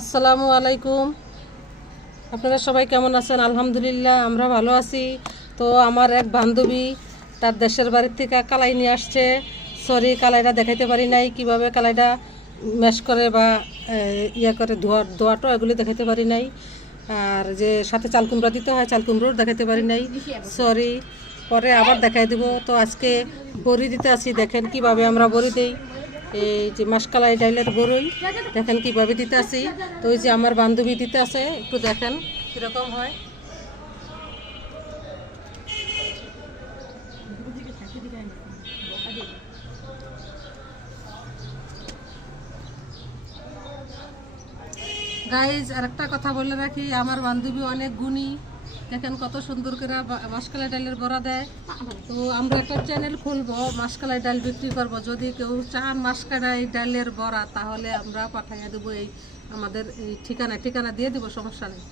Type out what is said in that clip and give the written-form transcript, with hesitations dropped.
আসসালামু আলাইকুম। আপনারা সবাই কেমন আছেন? আলহামদুলিল্লাহ আমরা ভালো আছি। তো আমার এক বান্ধবী তার দেশের বাড়ির থেকে কালাই নিয়ে আসছে। সরি, কালাইটা দেখাইতে পারি নাই, কিভাবে কালাইটা ম্যাশ করে বা ইয়া করে ধোয়াটো এগুলি দেখাইতে পারি নাই। আর যে সাথে চাল কুমড়া দিতে হয়, চাল কুমড়োর দেখাইতে পারি নাই, সরি। পরে আবার দেখাই দেবো। তো আজকে বড়ি দিতে আসি, দেখেন কিভাবে আমরা বড়ি দিই। এই যে মাসকালাই ডাইলের বড়ই দেখেন কিভাবে দিতে আসি। তো ওই যে আমার বান্ধবী দিতে আছে, একটু দেখেন কীরকম হয়। গাইজ আরেকটা কথা বলে রাখি, আমার বান্ধবী অনেক গুণী। দেখেন কত সুন্দর করে মাসকালাই ডালের বড়া দেয়। তো আমরা একটা চ্যানেল খুলবো, মাসকালাই ডাল বিক্রি করব। যদি কেউ চান মাসকালাই ডালের বড়া, তাহলে আমরা পাঠিয়ে দেবো এই আমাদের এই ঠিকানা দিয়ে দেবো, সমস্যা নেই।